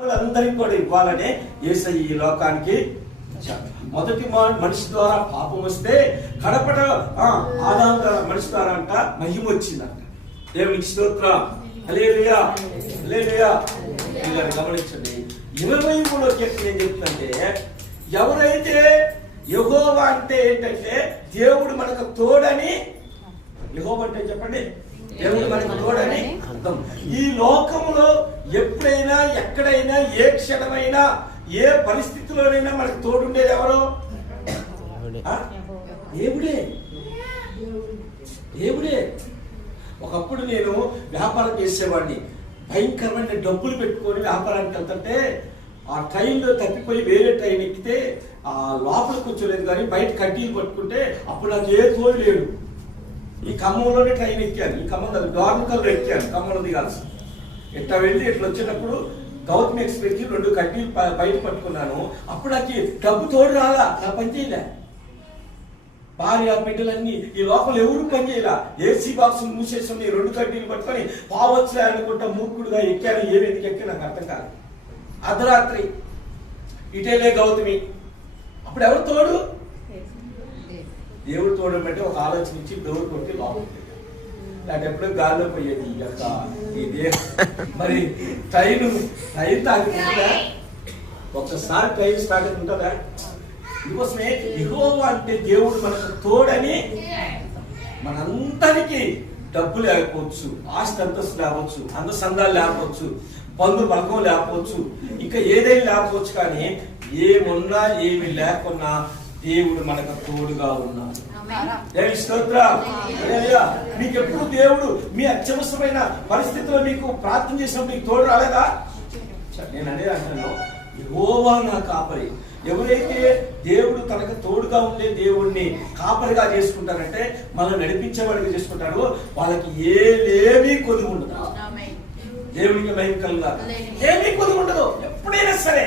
అందరికి కూడా ఇవ్వాలనే యేసయ్య ఈ లోకానికి మొదటి మనిషి ద్వారా పాపం వస్తే కడపట ఆదాము ద్వారా మనిషి ద్వారా అంట మహిమ వచ్చిందంట. దేవునికి స్తోత్రం. హల్లెలూయా హల్లెలూయా. గమనించండి 23వ కీర్తన ఏం చెప్తుందంటే, ఎవరైతే యెహోవా అంటే ఏంటంటే దేవుడు మనకు తోడని. యెహోవా అంటే చెప్పండి, దేవుడు మనకు తోడని అర్థం. ఈ లోకంలో ఎప్పుడైనా ఎక్కడైనా ఏ క్షణమైనా ఏ పరిస్థితిలోనైనా మనకు తోడుండేది ఎవరు? దేవుడే. దేవుడే. ఒకప్పుడు నేను వ్యాపారం చేసేవాడిని. భయంకరమైన డబ్బులు పెట్టుకొని వ్యాపారానికి వెళ్తుంటే ఆ ట్రైన్లో తప్పిపోయి వేరే ట్రైన్ ఎక్కితే ఆ లోపల కూర్చోలేదు, కానీ బయట కడ్డీలు పట్టుకుంటే అప్పుడు నాకు ఏ తోడు లేడు. ఈ ఖమ్మంలోనే ట్రైన్ ఎక్కాను. ఈ ఖమ్మం ద్వారకల్లో ఎక్కాను, ఖమ్మంలో దిగాల్సి. ఇట్లా వెళ్ళి ఇట్లా వచ్చినప్పుడు గౌతమ్ ఎక్స్ప్రెస్ కి 2 కడ్డీలు బయట పట్టుకున్నాను. అప్పుడు నాకు డబ్బు తోడు రాలా, నా పని చేయలే. భార్య బిడ్డలన్నీ ఈ లోపల ఎవరు పని చేయలా. ఏసీ బాక్స్ మూసేసి 2 కడ్డీలు పట్టుకొని పావచ్చలే అనుకుంటా మూర్ఖుడుగా ఎక్కాను. ఏ వెతికి ఎక్కి నాకు అర్థం కాదు. అర్ధరాత్రి ఇటేలే గౌతమి. అప్పుడు ఎవరు తోడు? దేవుడు తోడు అంటే ఒక ఆలోచన ఇచ్చి డోర్ కొట్టి లోపల దాంట్లో ఎప్పుడో గాల్లో పోయేది. ఇదే మరి ట్రైన్ తాగుతుందా? ఒక్కసారి ట్రైన్ స్టార్ట్ అవుతుంటుందా? అందుకోసమే యెహోవా అంటే దేవుడు మనకు తోడని. మనందరికీ డబ్బు లేకపోవచ్చు, ఆస్తి అంతస్తు లేకపోవచ్చు, అందసందాలు లేకపోవచ్చు, బంధు బలగం లేకపోవచ్చు, ఇంకా ఏదైనా లేకపోవచ్చు, కానీ ఏమున్నా ఏమి లేకున్నా దేవుడు మనకు తోడుగా ఉన్నాడు. మీకు ఎప్పుడు దేవుడు మీ అత్యవసరమైన పరిస్థితిలో మీకు ప్రార్థన చేసినప్పుడు మీకు తోడు రాలేదా? నేను అనేది అంటాను, యెహోవా నా కాపరి. ఎవరైతే దేవుడు తనకు తోడుగా ఉండే దేవుణ్ణి కాపరిగా చేసుకుంటారంటే, మనం నడిపించేవాడిగా చేసుకుంటారు, వాళ్ళకి ఏమీ కొదువు ఉండదు. దేవునికి మహిమ కలుగుగా. ఏమీ కొదువు ఉండదు. ఎప్పుడైనా సరే,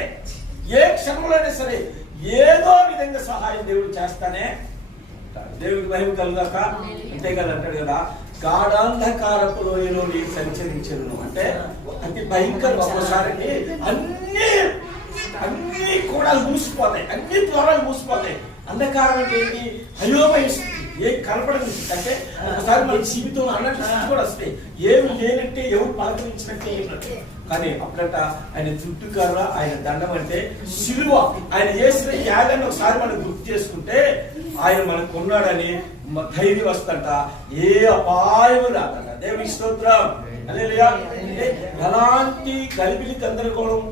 ఏ క్షణంలో అయినా సరే ఏదో విధంగా సహాయం దేవుడు చేస్తానే. దేవుడికి మహిమ కలుగాక. అంతే కదా అంటాడు కదా, గాఢాంధకారపు లోయలో నేను సంచరించను అంటే అతి భయంకర. ఒక్కసారి అన్ని కూడా మూసిపోతాయి, అన్ని ద్వారాలు మూసిపోతాయి. అంధకారం అంటే ఏంటి? అయోమయ స్థితి, ఏం కనపడదు. అంటే ఒకసారి మనకి జీవితం అన్నట్టు కూడా వస్తాయి. ఏమి లేనంటే ఎవరు పలకరించినట్టే. కానీ అప్పుడట ఆయన చుట్టుకర్ర, ఆయన దండం అంటే సిలువ, ఆయన చేసిన యాగాన్ని ఒకసారి మనం గుర్తు చేసుకుంటే ఆయన మనకు ఉన్నాడని ధైర్యం వస్తుంట. ఏ అపాయం రాదంట. దేవుని స్తోత్రం. హల్లెలూయా. ఎలాంటి గలిబిలి గందరగోళం